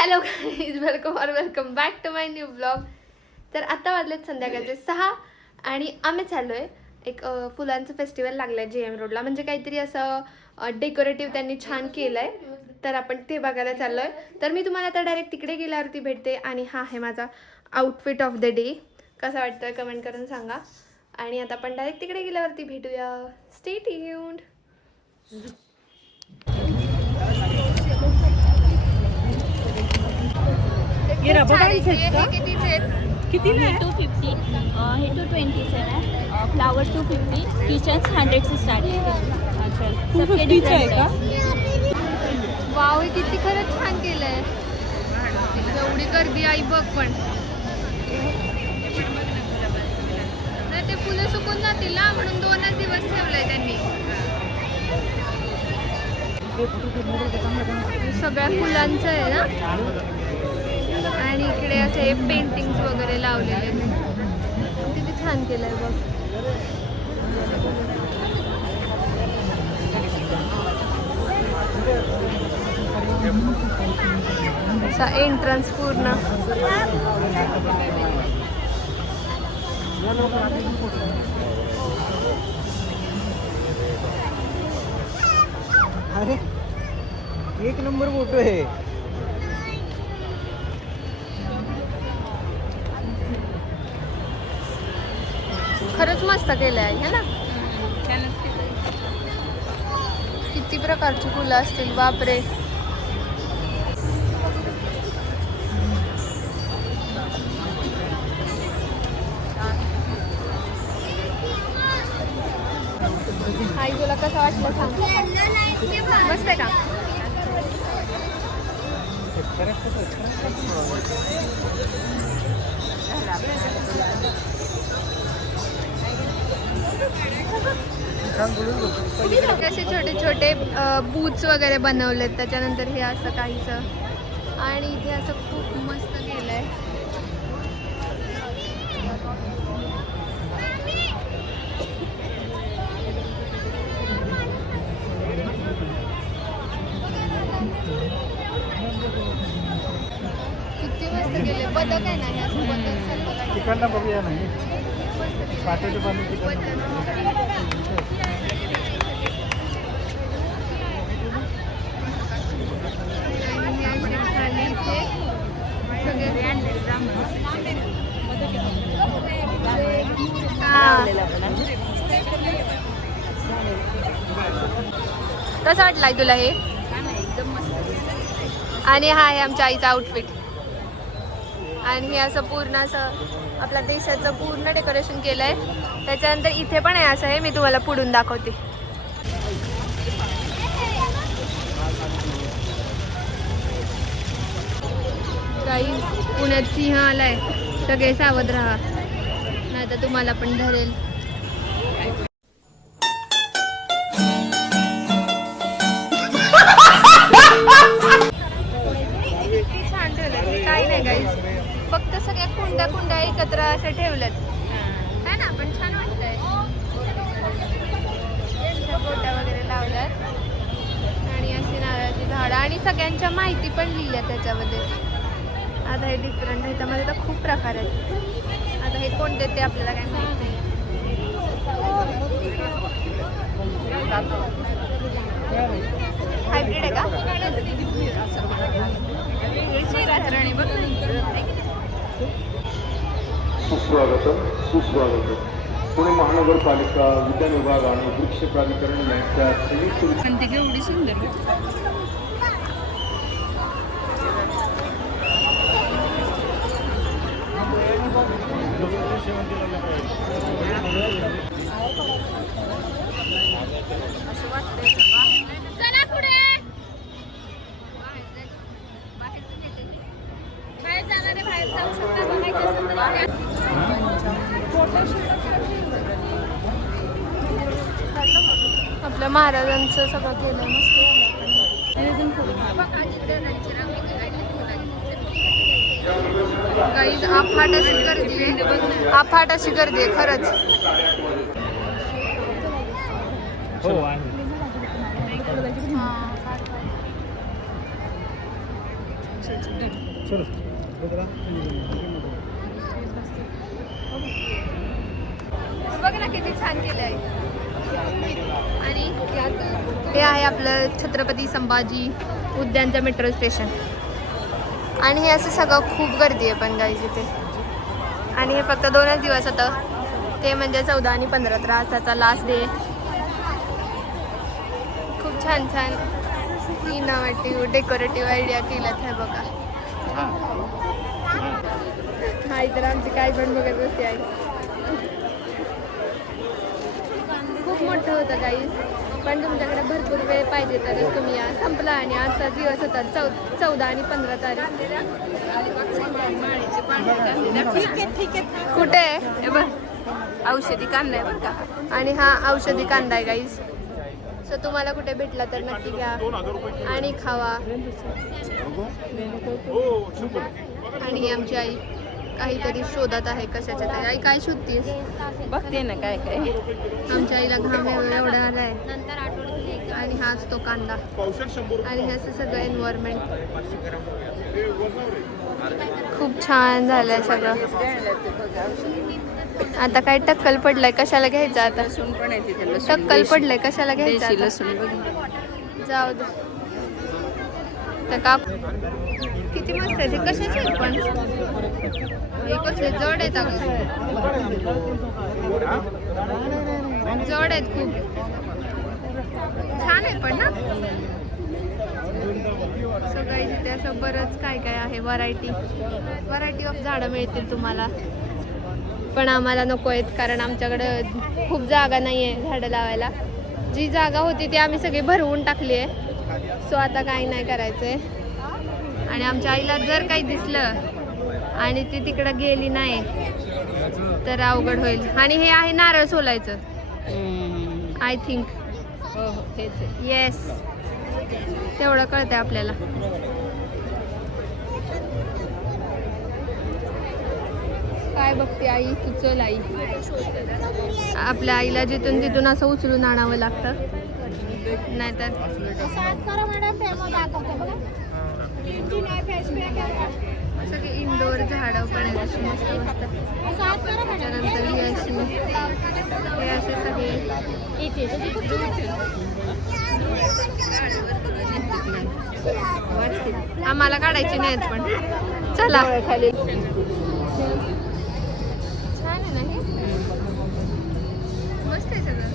Hello guys, welcome back to my new blog. तर आता वाजलेत संध्याकाळचे 6 आणि आम्ही चाललो आहे एक फुलांचं फेस्टिवल लागलं आहे JM रोडला. म्हणजे काहीतरी असं डेकोरेटिव्ह त्यांनी छान केलं आहे, तर आपण ते बघायला चाललो आहे. तर मी तुम्हाला आता डायरेक्ट तिकडे गेल्यावरती भेटते. आणि हा आहे माझा आउटफिट ऑफ द डे. कसा वाटतं कमेंट करून सांगा. आणि आता आपण डायरेक्ट तिकडे गेल्यावरती भेटूया. Stay tuned. ये रबर बँड्स आहेत का? कितीला हे 250, हे 220 आहे. फ्लावर 250, किचन्स 100 से स्टार्ट है. अच्छा, सबके डिफरेंट आहे का? वाव, किती खरंच छान केलंय. एवढी गर्दी आई बघ. पण नाही, ते फुलं सुकून जातील ना, म्हणून 2च दिवस ठेवलंय त्यांनी. सगळ्या फुलांचं आहे ना. आणि इकडे असे पेंटिंग्स वगैरे लावलेले आहेत. किती छान केलंय बघ. असा एंट्रन्स पूर्ण. अरे एक नंबर फोटो है. खरंच मस्त केलं आहे ना. किती प्रकारची फुलं असतील बापरे. आई तुला कसं वाटलं सांग. मस्त आहे का? असे छोटे छोटे बूथ्स वगैरे बनवलेत. त्याच्यानंतर हे असं काहीचं. आणि इथे असं खूप मस्त केलंय. किती मस्त केले. बदक आहे ना, हे असं बदक सारखं तिकडनं बघूया नाही पाठवलं कसं वाटलंय तुला हे? एकदम मस्त. आणि हा आहे आमच्या आईचा आउटफिट. आणि हे असं पूर्ण असं आपल्या देशाचं पूर्ण डेकोरेशन केलंय. त्याच्यानंतर इथे पण आहे असं. हे मी तुम्हाला पुढून दाखवते. काही पुण्यात सिंह आलाय, सगळे सावध राहा, नाही तर तुम्हाला पण धरेल. छान ठेवलं. काही नाही गाईज, फक्त सगळ्या कुंड्या एकत्र अशा ठेवल्यात. काय ना, पण छान वाटतंय. गोट्या वगैरे लावल्यात आणि अशी नारळाची झाडं आणि सगळ्यांच्या माहिती पण लिहिल्या त्याच्यामध्ये. आता हे डिफरंट आहे, त्यामध्ये तर खूप प्रकार आहेत. आता हे कोणते ते आपल्याला काय माहिती नाही. हायब्रिड आहे का? सुस्वागतम. पुणे महानगरपालिका विज्ञान विभाग आणि वृक्ष प्राधिकरण यांच्या संयुक्त एवढी सुंदर. आपल्या महाराजांचं सगळं केलं मस्त. गाईज अफाट अशी गर्दी आहे. अफाट अशी गर्दी आहे खरंच. हो आहे. चलो बघ ना किती छान केलं आहे. आणि हे आहे आपलं छत्रपती संभाजी उद्यानचं मेट्रो स्टेशन. आणि हे असं सगळं खूप गर्दी आहे पण गाईज इथे. आणि हे फक्त 2च दिवस होतं, ते म्हणजे 14 आणि 15 तर आज त्याचा लास्ट डे. खूप छान छान इनोव्हेटिव्ह डेकोरेटिव्ह आयडिया केल्यात आहे बघा. हा इतर आमची काय पण बघत बसते आहे. खूप मोठं होतं गाईज, पण तुमच्याकडे भरपूर वेळ पाहिजे तरच तुम्ही या. संपला आणि आजचा दिवस होता 14 आणि 15 तारीख. कुठे आहे हे बघ, औषधी कांदा आहे बरं का. आणि हा औषधी कांदा आहे गाईज. सो तुम्हाला कुठे भेटला तर नक्की घ्या आणि खावा. आणि आमची आई काहीतरी शोधत आहे कशाच्या तरी. आई काय शोधतीस? बघते ना काय काय. आमच्या आईला घाम एवढा आला आहे. आणि हा असतो कांदा. आणि हे असं सगळं एन्व्हायरमेंट खूप छान झालंय सगळं. आता काय टक्कल पडलंय, कशाला घ्यायचं आता? टक्कल पडलंय, कशाला घ्यायचं आता? जाऊ दे. तर का किती मस्त आहे ते. कशाचे आहेत पण हे? कसले जड आहेत अगं, जड आहेत खूप. छान आहे पण ना सगळं इथे. असं बरंच काय काय आहे. व्हरायटी ऑफ झाडं मिळतील तुम्हाला. पण आम्हाला नको आहेत कारण आमच्याकडं खूप जागा नाही आहे झाडं लावायला. जी जागा होती ती आम्ही सगळी भरवून टाकली आहे. सो आता काही नाही करायचं आहे. आणि आमच्या आईला जर काही दिसलं आणि ती तिकडं गेली नाही तर अवघड होईल. आणि हे आहे नारळ सोलायचं आय थिंक. येस, तेवढं कळतंय आपल्याला. काय बघते आई? तू चल आई. आपल्या आईला जिथून तिथून असं उचलून आणावं लागतं, नाहीतर सगळे इंडोर झाडं पण आहेत अशी मस्त मस्त. त्यानंतर हे असे सगळे आम्हाला काढायची नाहीत पण चला. छान आहे ना हे, मस्त आहे सगळं.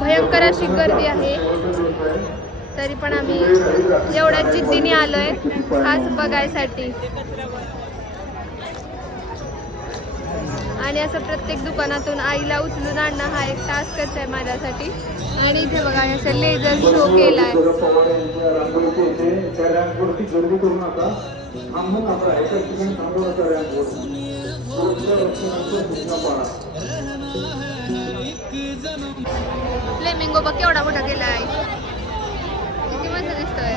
भयंकर अशी गर्दी आहे तरी पण आम्ही एवढ्या जिद्दीने आलोय खास बघायसाठी. आणि असं प्रत्येक दुकानातून आईला उचलून आणणं हा एक टास्कच आहे माझ्यासाठी. आणि इथे बघा असं लेझर शो केलाय. फ्लेमिंगो बघ केवढा मोठा केलाय, किती मस्त दिसतोय.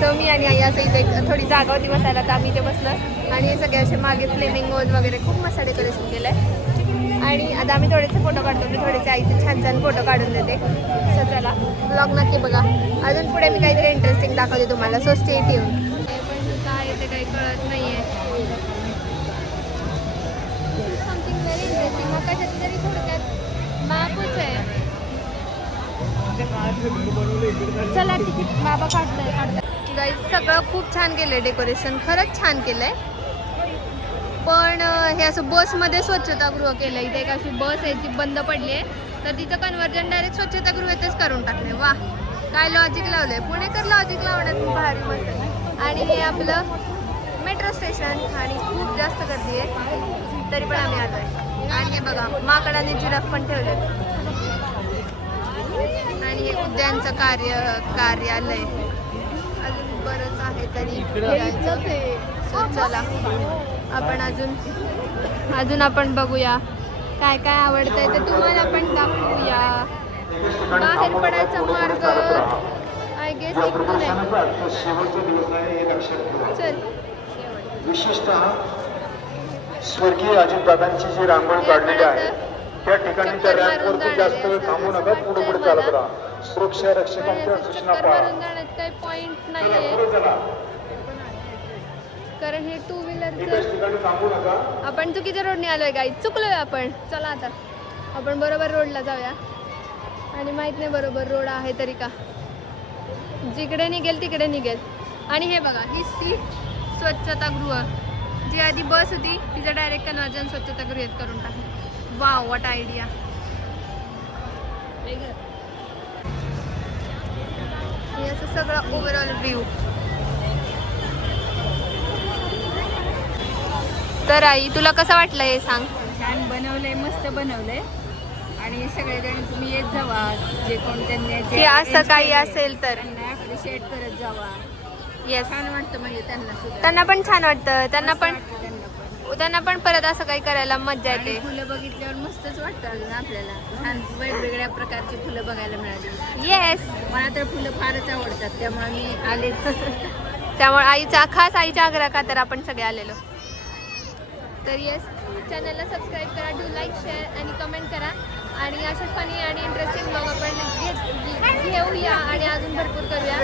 तर मी आणि आई असं इथे थोडी जागा होती बसायला तर आम्ही इथे बसलो. आणि हे सगळे असे मागे फ्लेमिंगोज वगैरे खूप मस्त डेकोरेशन केलंय. आणि आता आम्ही थोडेसे फोटो काढतो. मी थोडेसे आईचे छान छान फोटो काढून देते. सो चला ब्लॉग नक्की बघा. अजून पुढे मी काहीतरी इंटरेस्टिंग दाखवते तुम्हाला. So stay tune. काय आहे ते काही कळत नाहीये. Something very interesting. मग कशाची तरी थोडक्यात मॅपच आहे. चला तिकीट बाबा काढतंय. गाईज सगळं खूप छान केलंय डेकोरेशन, खरंच छान केलंय. पण हे असं बसमध्ये स्वच्छतागृह केलं. इथे एक अशी बस आहे ती बंद पडली आहे तर तिचं कन्व्हर्जन डायरेक्ट स्वच्छतागृहातच करून टाकले. वा, काय लॉजिक लावलंय. पुणेकर लॉजिक लावण्यात भारी मस्त. आणि हे आपलं मेट्रो स्टेशन आणि खूप जास्त गर्दी आहे तरी पण आम्ही आलोय. आणि हे बघा माकडाने जिराफ पण ठेवले. आणि हे उद्यानचं कार्यालय अजून बरंच आहे तरी. चला आपण अजून आपण बघूया काय काय आवडतंय ते तुम्हाला पण दाखवूया. बाहेर पडायचा मार्ग आय गेस इकडून आहे. चल. विशेषतः स्वर्गीय अजितदादांची जी रांगोळी काढलेली आहे त्या ठिकाणीच्या चक्कर रॅम्पवर मारून खूप जाणार जास्त आहे थांबू असं नका, पुढे पुढे वाटतंय चालत मला. राहा. वृक्ष पण रक्षकांच्या असं सूचना चक्कर पाळा. मारून जाण्यात काही पॉइंट चला नाहीये पुढे चला. कारण हे टू एकाच व्हीलरचं ठिकाणी थांबू नका. आपण चुकीच्या रोडने आलोय गाई, चुकलोय आपण. चला आता आपण बरोबर रोडला जाऊया. आणि माहित नाही बरोबर रोड आहे तरी का, जिकडे निघेल तिकडे निघेल. आणि हे बघा, हीच ती स्वच्छतागृह जी आधी बस होती तिचं डायरेक्ट कन्वर्जन स्वच्छतागृहात करून टाकलं. Wow, what idea. हे असं सगळं ओव्हरऑल व्ह्यू. तर आई तुला कसं वाटलं हे सांग. छान बनवलंय, मस्त बनवलंय. आणि सगळेजण तुम्ही येत जावा, जे कोण त्यांनी की असं काही असेल तर त्यांना अप्रिशिएट करत जावा. येस, छान वाटतं म्हणजे त्यांना सुद्धा. त्यांना पण छान वाटतं. त्यांना मस्त पण वाटतं त्यांना पण. त्यांना पण परत असं काही करायला मज्जा आणि येते. फुलं बघितल्यावर मस्तच वाटतं अजून आपल्याला. छान वेगवेगळ्या प्रकारची फुलं बघायला मिळाली. येस, मला तर फुलं फारच आवडतात, त्यामुळे मी आलेच. त्यामुळे खास आईच्या आग्रह का तर आपण सगळे आलेलो. तर येस, चॅनलला सबस्क्राईब करा, डू लाईक, शेअर आणि कमेंट करा. आणि असे फनी आणि इंटरेस्टिंग ब्लॉग आपण घेऊया आणि अजून भरपूर करूया.